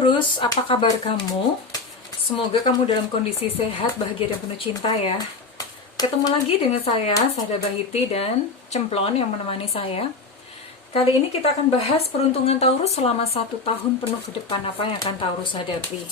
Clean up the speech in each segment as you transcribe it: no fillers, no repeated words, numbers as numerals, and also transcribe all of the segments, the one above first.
Taurus, apa kabar kamu? Semoga kamu dalam kondisi sehat, bahagia, dan penuh cinta ya. Ketemu lagi dengan saya, Sada Bahiti dan Cemplon yang menemani saya. Kali ini kita akan bahas peruntungan Taurus selama 1 tahun penuh ke depan, apa yang akan Taurus hadapi.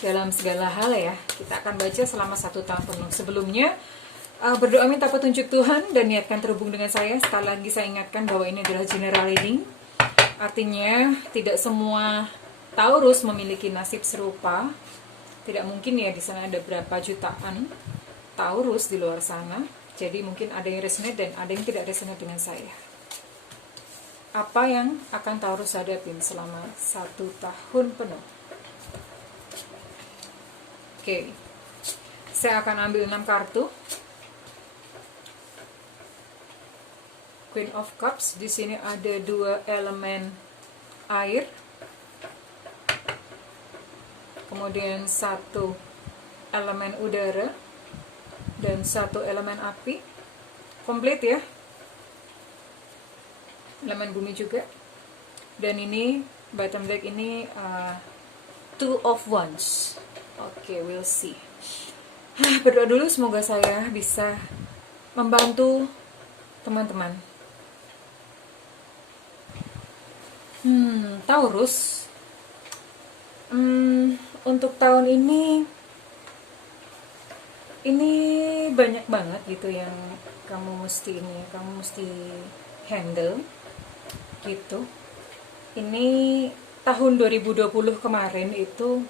Dalam segala hal ya, kita akan baca selama 1 tahun penuh. Sebelumnya, berdoa minta petunjuk Tuhan dan niatkan terhubung dengan saya. Sekali lagi saya ingatkan bahwa ini adalah general reading. Artinya tidak semua Taurus memiliki nasib serupa. Tidak mungkin ya, di sana ada berapa jutaan Taurus di luar sana. Jadi mungkin ada yang resonate dan ada yang tidak resonate dengan saya. Apa yang akan Taurus hadapin selama 1 tahun penuh? Oke. Saya akan ambil 6 kartu. Queen of Cups. Di sini ada 2 elemen air. Kemudian 1 elemen udara dan 1 elemen api. Komplit ya. Elemen bumi juga. Dan ini bottom deck ini 2 of Wands. Oke, we'll see. Berdoa dulu, semoga saya bisa membantu teman-teman. Taurus. Untuk tahun ini banyak banget gitu yang kamu mesti handle gitu. Ini tahun 2020 kemarin itu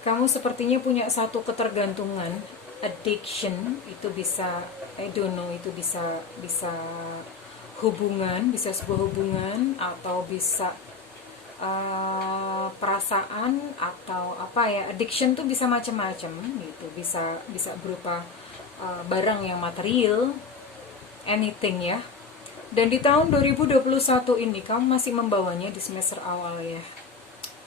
kamu sepertinya punya satu ketergantungan, addiction. Itu bisa, I don't know, itu bisa hubungan, bisa sebuah hubungan, atau bisa perasaan, atau apa ya. Addiction tuh bisa macam-macam gitu, bisa berupa barang yang material, anything ya. Dan di tahun 2021 ini kamu masih membawanya di semester awal ya.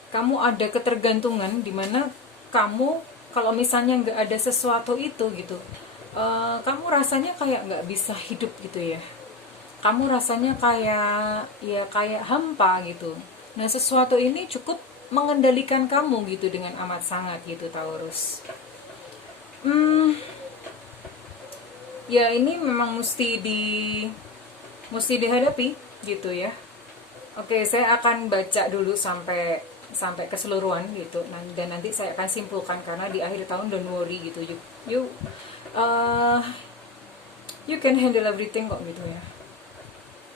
Kamu ada ketergantungan di mana kamu kalau misalnya nggak ada sesuatu itu gitu, kamu rasanya kayak nggak bisa hidup gitu ya. Kamu rasanya kayak hampa gitu. Nah, sesuatu ini cukup mengendalikan kamu gitu dengan amat sangat gitu, Taurus. Ya ini memang mesti dihadapi gitu ya. Oke, saya akan baca dulu sampai keseluruhan gitu, dan nanti saya akan simpulkan karena di akhir tahun don't worry gitu. You can handle everything kok gitu ya.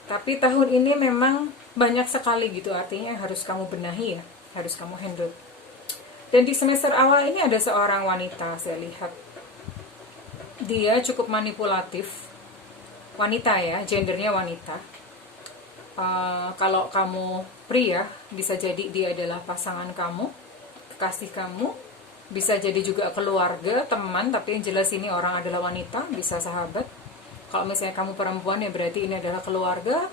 Tapi tahun ini memang banyak sekali gitu, artinya harus kamu benahi ya, harus kamu handle. Dan di semester awal ini ada seorang wanita, saya lihat dia cukup manipulatif. Wanita ya, gendernya wanita. Kalau kamu pria, bisa jadi dia adalah pasangan kamu, kekasih kamu, bisa jadi juga keluarga, teman, tapi yang jelas ini orang adalah wanita, bisa sahabat. Kalau misalnya kamu perempuan ya berarti ini adalah keluarga,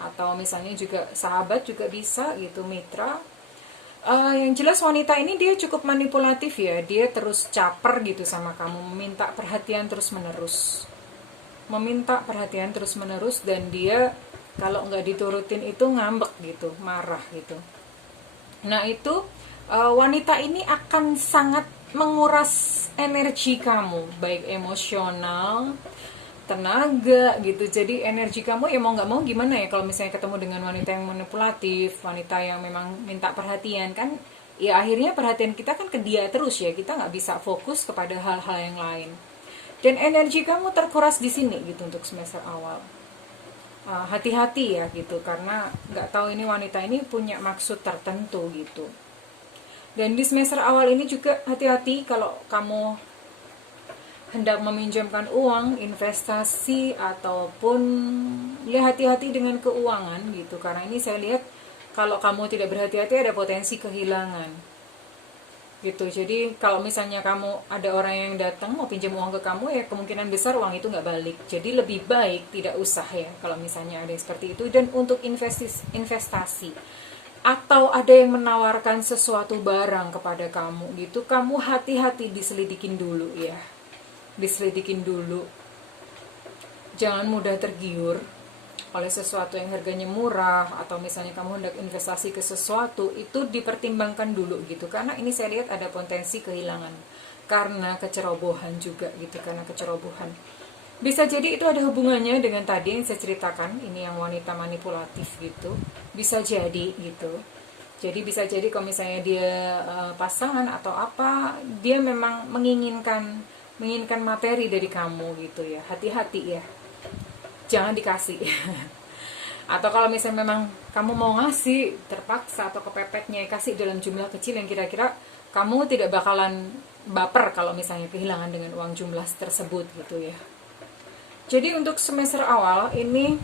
atau misalnya juga sahabat juga bisa gitu, mitra. Yang jelas wanita ini dia cukup manipulatif ya, dia terus caper gitu sama kamu, meminta perhatian terus menerus, dan dia kalau nggak diturutin itu ngambek gitu, marah gitu. Nah itu wanita ini akan sangat menguras energi kamu, baik emosional, tenaga gitu. Jadi energi kamu ya mau nggak mau gimana ya, kalau misalnya ketemu dengan wanita yang manipulatif, wanita yang memang minta perhatian kan, ya akhirnya perhatian kita kan ke dia terus ya, kita nggak bisa fokus kepada hal-hal yang lain. Dan energi kamu terkuras di sini gitu untuk semester awal. Hati-hati ya gitu, karena nggak tahu ini wanita ini punya maksud tertentu gitu. Dan di semester awal ini juga hati-hati kalau kamu hendak meminjamkan uang, investasi, ataupun ya hati-hati dengan keuangan gitu. Karena ini saya lihat kalau kamu tidak berhati-hati ada potensi kehilangan gitu. Jadi kalau misalnya kamu ada orang yang datang mau pinjam uang ke kamu, ya kemungkinan besar uang itu nggak balik. Jadi lebih baik tidak usah ya kalau misalnya ada yang seperti itu. Dan untuk investasi atau ada yang menawarkan sesuatu barang kepada kamu gitu, kamu hati-hati, diselidikin dulu ya. Jangan mudah tergiur. oleh sesuatu yang harganya murah, atau misalnya kamu hendak investasi ke sesuatu, itu dipertimbangkan dulu gitu, karena ini saya lihat ada potensi kehilangan karena kecerobohan juga gitu, karena kecerobohan. Bisa jadi itu ada hubungannya dengan tadi yang saya ceritakan, ini yang wanita manipulatif gitu, bisa jadi gitu. Jadi bisa jadi kalau misalnya dia pasangan atau apa, dia memang menginginkan materi dari kamu gitu ya. Hati-hati ya, jangan dikasih. Atau kalau misalnya memang kamu mau ngasih terpaksa atau kepepetnya, kasih dalam jumlah kecil yang kira-kira kamu tidak bakalan baper kalau misalnya kehilangan dengan uang jumlah tersebut gitu ya. Jadi untuk semester awal ini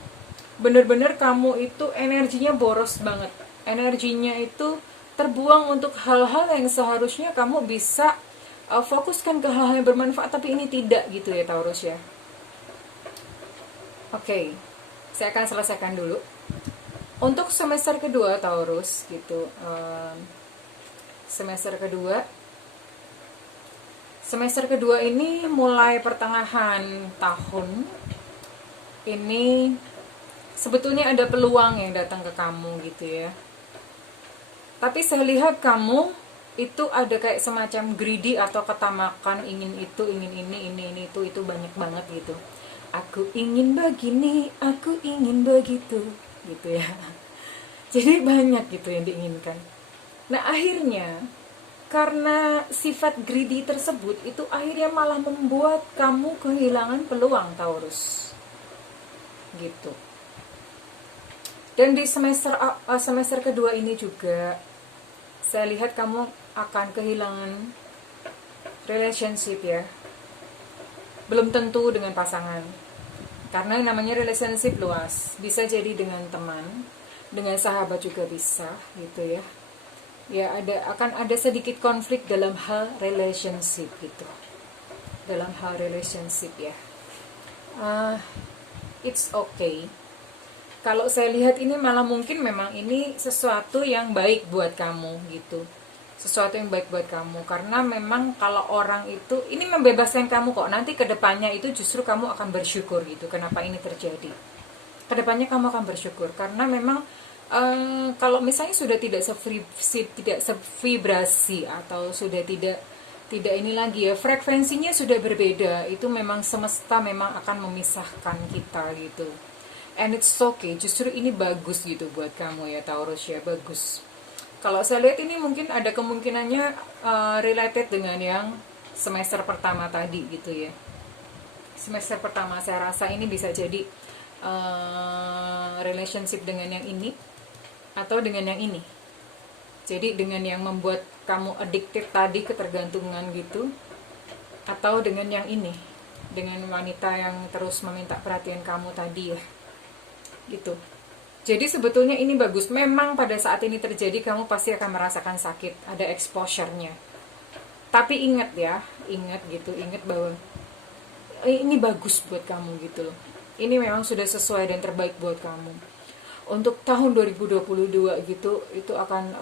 bener-bener kamu itu energinya boros banget. Energinya itu terbuang untuk hal-hal yang seharusnya kamu bisa fokuskan ke hal-hal yang bermanfaat, tapi ini tidak gitu ya Taurus ya. Oke, saya akan selesaikan dulu. Untuk semester kedua Taurus gitu, semester kedua ini mulai pertengahan tahun ini sebetulnya ada peluang yang datang ke kamu gitu ya. Tapi saya lihat kamu itu ada kayak semacam greedy atau ketamakan, ingin itu, ingin ini itu banyak banget gitu. Aku ingin begini, aku ingin begitu gitu ya. Jadi banyak gitu yang diinginkan. Nah akhirnya karena sifat greedy tersebut itu akhirnya malah membuat kamu kehilangan peluang Taurus gitu. Dan di semester kedua ini juga saya lihat kamu akan kehilangan relationship ya. Belum tentu dengan pasangan, karena yang namanya relationship luas, bisa jadi dengan teman, dengan sahabat juga bisa gitu ya. Ya akan ada sedikit konflik dalam hal relationship gitu, dalam hal relationship ya. It's okay. Kalau saya lihat ini malah mungkin memang ini sesuatu yang baik buat kamu gitu, sesuatu yang baik buat kamu, karena memang kalau orang itu ini membebaskan kamu kok, nanti kedepannya itu justru kamu akan bersyukur gitu. Kenapa ini terjadi? Kedepannya kamu akan bersyukur karena memang kalau misalnya sudah tidak sevibrasi atau sudah tidak ini lagi ya, frekuensinya sudah berbeda, itu memang semesta memang akan memisahkan kita gitu. And it's okay, justru ini bagus gitu buat kamu ya Taurus ya, bagus. Kalau saya lihat ini mungkin ada kemungkinannya related dengan yang semester pertama tadi gitu ya. Semester pertama saya rasa ini bisa jadi relationship dengan yang ini atau dengan yang ini. Jadi dengan yang membuat kamu addicted tadi, ketergantungan gitu, atau dengan yang ini, dengan wanita yang terus meminta perhatian kamu tadi ya gitu. Jadi sebetulnya ini bagus. Memang pada saat ini terjadi kamu pasti akan merasakan sakit, ada exposure-nya. Tapi ingat ya, ingat bahwa ini bagus buat kamu gitu loh. Ini memang sudah sesuai dan terbaik buat kamu. Untuk tahun 2022 gitu, itu akan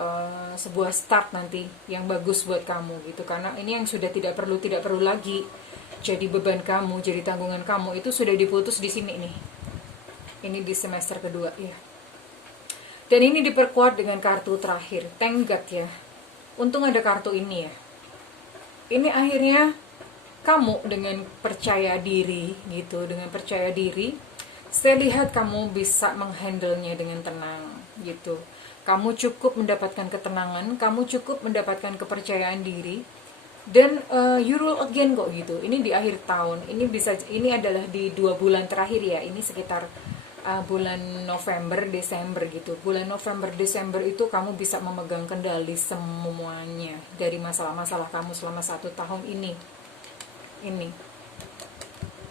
sebuah start nanti yang bagus buat kamu gitu. Karena ini yang sudah tidak perlu lagi jadi beban kamu, jadi tanggungan kamu, itu sudah diputus di sini nih. Ini di semester kedua ya. Dan ini diperkuat dengan kartu terakhir, Thank God ya. Untung ada kartu ini ya. Ini akhirnya kamu dengan percaya diri gitu, dengan percaya diri, saya lihat kamu bisa menghandle-nya dengan tenang gitu. Kamu cukup mendapatkan ketenangan, kamu cukup mendapatkan kepercayaan diri, dan you roll again kok gitu. Ini di akhir tahun. Ini adalah di 2 bulan terakhir ya. Ini sekitar bulan November, Desember gitu. Bulan November, Desember itu kamu bisa memegang kendali semuanya dari masalah-masalah kamu selama 1 tahun ini.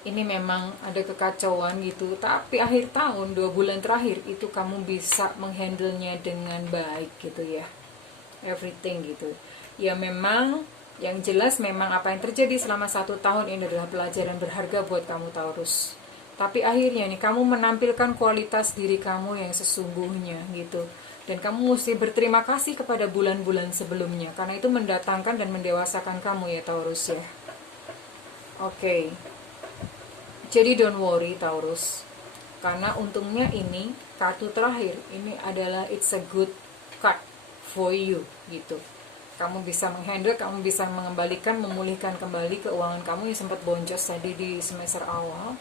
Ini memang ada kekacauan gitu, tapi akhir tahun 2 bulan terakhir itu kamu bisa menghandle-nya dengan baik gitu ya. Everything gitu. Ya memang yang jelas memang apa yang terjadi selama 1 tahun ini adalah pelajaran berharga buat kamu Taurus. Tapi akhirnya nih kamu menampilkan kualitas diri kamu yang sesungguhnya gitu. Dan kamu mesti berterima kasih kepada bulan-bulan sebelumnya, karena itu mendatangkan dan mendewasakan kamu ya Taurus ya. Oke. Jadi don't worry Taurus. Karena untungnya ini kartu terakhir ini adalah it's a good card for you gitu. Kamu bisa menghandle, kamu bisa mengembalikan, memulihkan kembali keuangan kamu yang sempat boncos tadi di semester awal.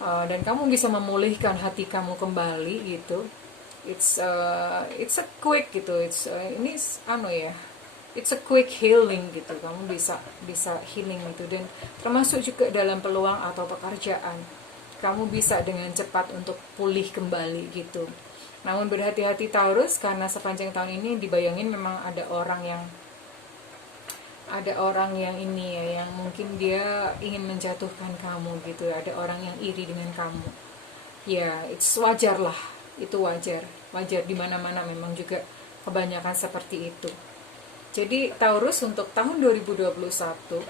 Dan kamu bisa memulihkan hati kamu kembali gitu. It's a quick gitu. It's a quick healing gitu. Kamu bisa healing gitu, dan termasuk juga dalam peluang atau pekerjaan. Kamu bisa dengan cepat untuk pulih kembali gitu. Namun berhati-hati Taurus, karena sepanjang tahun ini dibayangin memang ada orang yang ini ya, yang mungkin dia ingin menjatuhkan kamu gitu. Ada orang yang iri dengan kamu. Ya, it's wajar lah. Itu wajar di mana-mana memang juga kebanyakan seperti itu. Jadi Taurus untuk tahun 2021,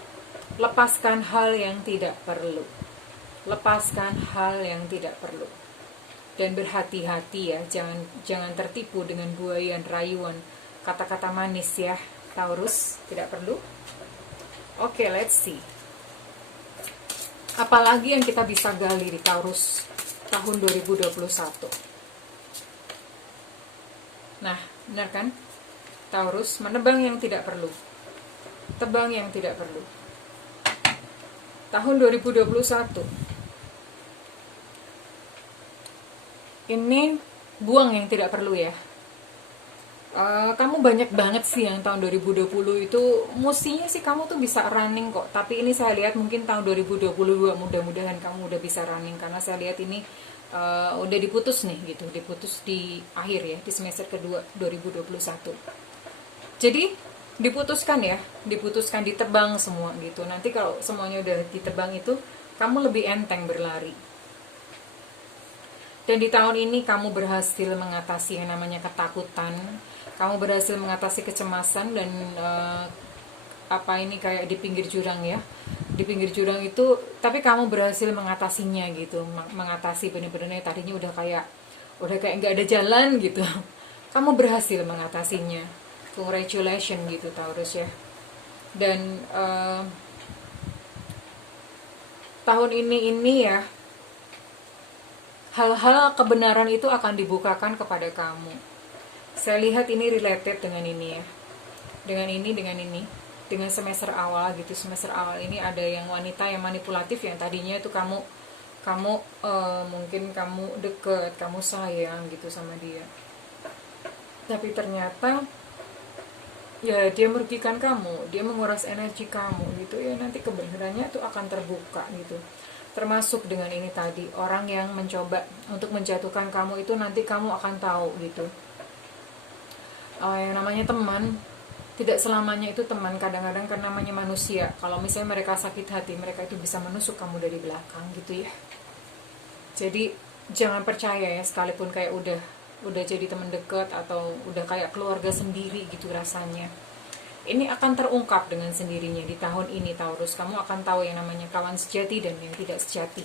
lepaskan hal yang tidak perlu. Lepaskan hal yang tidak perlu. Dan berhati-hati ya, jangan tertipu dengan buayan, rayuan, kata-kata manis ya, Taurus, tidak perlu. Oke, let's see. Apalagi yang kita bisa gali di Taurus tahun 2021. Nah, benar kan? Taurus menebang yang tidak perlu. Tebang yang tidak perlu. Tahun 2021. Ini buang yang tidak perlu ya. Kamu banyak banget sih yang tahun 2020 itu mestinya sih kamu tuh bisa running kok. Tapi ini saya lihat mungkin tahun 2022 mudah-mudahan kamu udah bisa running, karena saya lihat ini udah diputus nih gitu, diputus di akhir ya, di semester kedua 2021. Jadi diputuskan ditebang semua gitu. Nanti kalau semuanya udah ditebang itu, kamu lebih enteng berlari. Dan di tahun ini kamu berhasil mengatasi yang namanya ketakutan, kamu berhasil mengatasi kecemasan, dan kayak di pinggir jurang ya. Di pinggir jurang itu, tapi kamu berhasil mengatasinya gitu, mengatasi benar-benar tadinya udah kayak nggak ada jalan gitu. Kamu berhasil mengatasinya. Congratulations gitu Taurus ya. Dan tahun ini ya, hal-hal kebenaran itu akan dibukakan kepada kamu. Saya lihat ini related dengan ini ya. Dengan ini. Dengan semester awal gitu. Semester awal ini ada yang wanita yang manipulatif, yang tadinya itu kamu mungkin kamu deket, kamu sayang gitu sama dia. Tapi ternyata ya dia merugikan kamu, dia menguras energi kamu gitu ya. Nanti kebenarannya itu akan terbuka gitu. Termasuk dengan ini tadi, orang yang mencoba untuk menjatuhkan kamu itu nanti kamu akan tahu gitu. Yang namanya teman, tidak selamanya itu teman. Kadang-kadang kan namanya manusia, kalau misalnya mereka sakit hati, mereka itu bisa menusuk kamu dari belakang gitu ya. Jadi jangan percaya ya, sekalipun kayak udah jadi teman dekat atau udah kayak keluarga sendiri gitu rasanya. Ini akan terungkap dengan sendirinya di tahun ini Taurus. Kamu akan tahu yang namanya kawan sejati dan yang tidak sejati.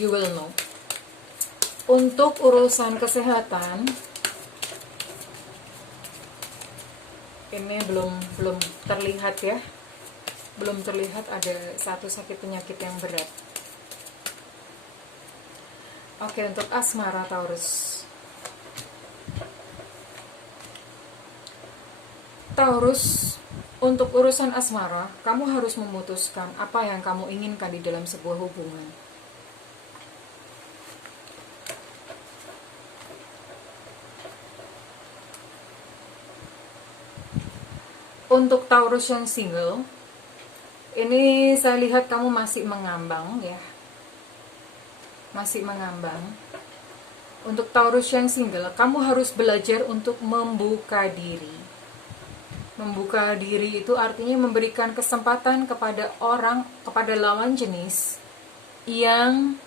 You will know. Untuk urusan kesehatan, ini belum terlihat ya. Belum terlihat ada satu sakit penyakit yang berat. Oke, untuk asmara Taurus. Taurus, untuk urusan asmara, kamu harus memutuskan apa yang kamu inginkan di dalam sebuah hubungan. Untuk Taurus yang single, ini saya lihat kamu masih mengambang ya. Masih mengambang. Untuk Taurus yang single, kamu harus belajar untuk membuka diri. Membuka diri itu artinya memberikan kesempatan kepada lawan jenis yang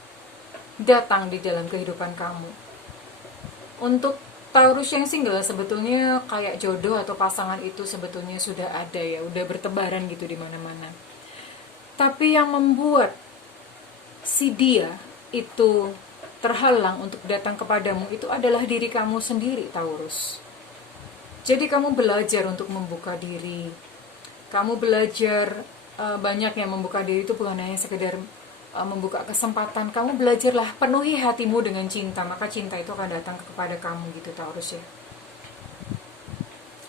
datang di dalam kehidupan kamu. Untuk Taurus yang single, sebetulnya kayak jodoh atau pasangan itu sebetulnya sudah ada ya, udah bertebaran gitu di mana-mana. Tapi yang membuat si dia itu terhalang untuk datang kepadamu itu adalah diri kamu sendiri, Taurus. Jadi kamu belajar untuk membuka diri. Kamu belajar banyak yang membuka diri itu bukan hanya sekedar membuka kesempatan. Kamu belajarlah, penuhi hatimu dengan cinta, maka cinta itu akan datang kepada kamu gitu Taurus ya.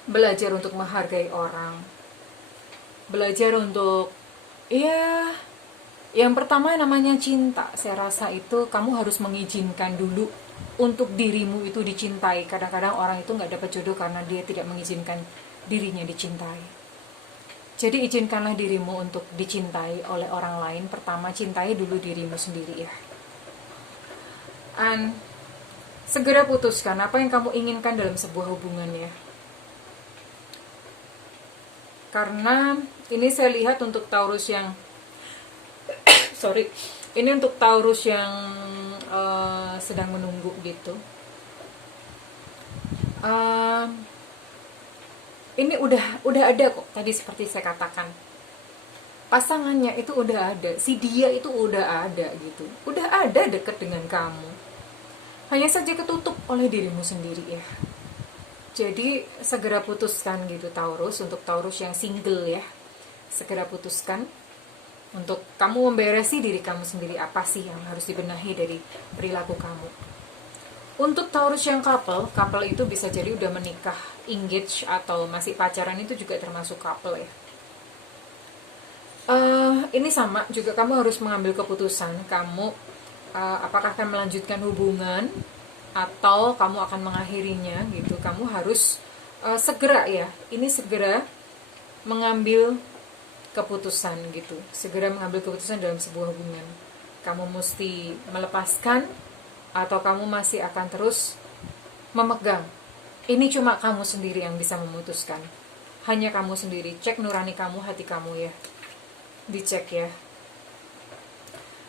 Belajar untuk menghargai orang, belajar untuk, ya, yang pertama namanya cinta. Saya rasa itu kamu harus mengizinkan dulu untuk dirimu itu dicintai. Kadang-kadang orang itu nggak dapat jodoh karena dia tidak mengizinkan dirinya dicintai. Jadi izinkanlah dirimu untuk dicintai oleh orang lain. Pertama, cintai dulu dirimu sendiri ya. Dan segera putuskan apa yang kamu inginkan dalam sebuah hubungan ya. Karena ini saya lihat untuk Taurus yang ini untuk Taurus yang sedang menunggu gitu. Ini udah ada kok, tadi seperti saya katakan. Pasangannya itu udah ada, si dia itu udah ada gitu. Udah ada deket dengan kamu. Hanya saja ketutup oleh dirimu sendiri ya. Jadi segera putuskan gitu Taurus, untuk Taurus yang single ya. Segera putuskan untuk kamu memberesi diri kamu sendiri, apa sih yang harus dibenahi dari perilaku kamu. Untuk Taurus yang couple itu bisa jadi udah menikah, engage, atau masih pacaran, itu juga termasuk couple ya. Ini sama juga, kamu harus mengambil keputusan, kamu apakah akan melanjutkan hubungan atau kamu akan mengakhirinya gitu. Kamu harus segera ya, ini segera mengambil keputusan gitu, segera mengambil keputusan dalam sebuah hubungan. Kamu mesti melepaskan atau kamu masih akan terus memegang. Ini cuma kamu sendiri yang bisa memutuskan, hanya kamu sendiri. Cek nurani kamu, hati kamu ya, dicek ya.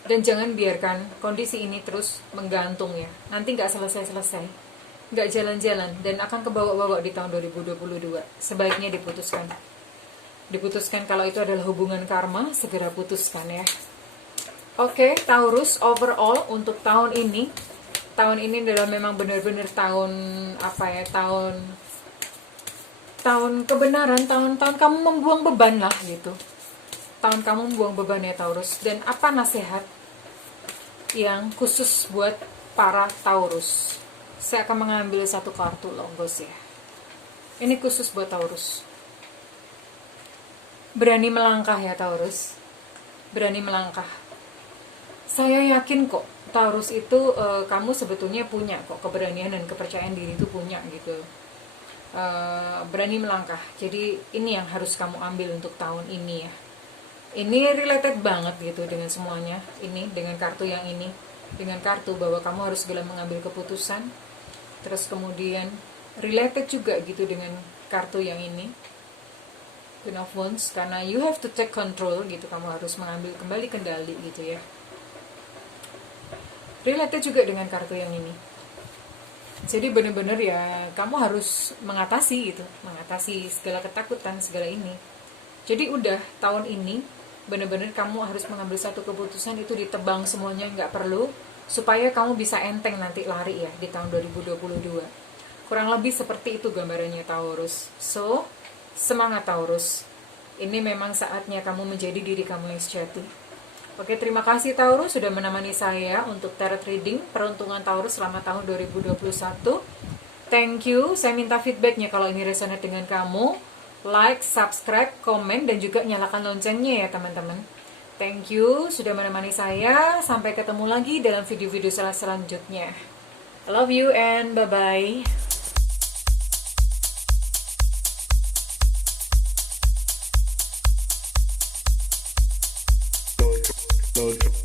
Dan jangan biarkan kondisi ini terus menggantung ya. Nanti nggak selesai-selesai, nggak jalan-jalan, dan akan kebawa-bawa di tahun 2022. Sebaiknya diputuskan. Diputuskan kalau itu adalah hubungan karma, segera putuskan ya. Oke, Taurus, overall untuk tahun ini adalah memang benar-benar tahun apa ya, tahun kebenaran, tahun kamu membuang beban lah gitu. Tahun kamu membuang beban ya Taurus. Dan apa nasihat yang khusus buat para Taurus? Saya akan mengambil satu kartu Longgos ya. Ini khusus buat Taurus. Berani melangkah ya Taurus. Berani melangkah. Saya yakin kok Taurus itu kamu sebetulnya punya kok keberanian dan kepercayaan diri itu punya gitu. Berani melangkah. Jadi ini yang harus kamu ambil untuk tahun ini ya. Ini related banget gitu dengan semuanya. Ini dengan kartu yang ini, dengan kartu bahwa kamu harus segera mengambil keputusan. Terus kemudian related juga gitu dengan kartu yang ini, Queen of Wands, karena you have to take control gitu. Kamu harus mengambil kembali kendali gitu ya. Related juga dengan kartu yang ini. Jadi benar-benar ya kamu harus mengatasi gitu, mengatasi segala ketakutan, segala ini. Jadi udah tahun ini benar-benar kamu harus mengambil satu keputusan, itu ditebang semuanya, nggak perlu, supaya kamu bisa enteng nanti lari ya di tahun 2022. Kurang lebih seperti itu gambarannya Taurus. So, semangat Taurus. Ini memang saatnya kamu menjadi diri kamu yang sejati. Oke, terima kasih Taurus sudah menemani saya untuk tarot reading peruntungan Taurus selama tahun 2021. Thank you. Saya minta feedbacknya kalau ini resonate dengan kamu. Like, subscribe, komen, dan juga nyalakan loncengnya ya teman-teman. Thank you sudah menemani saya. Sampai ketemu lagi dalam video-video selanjutnya. I love you and bye-bye. Lord.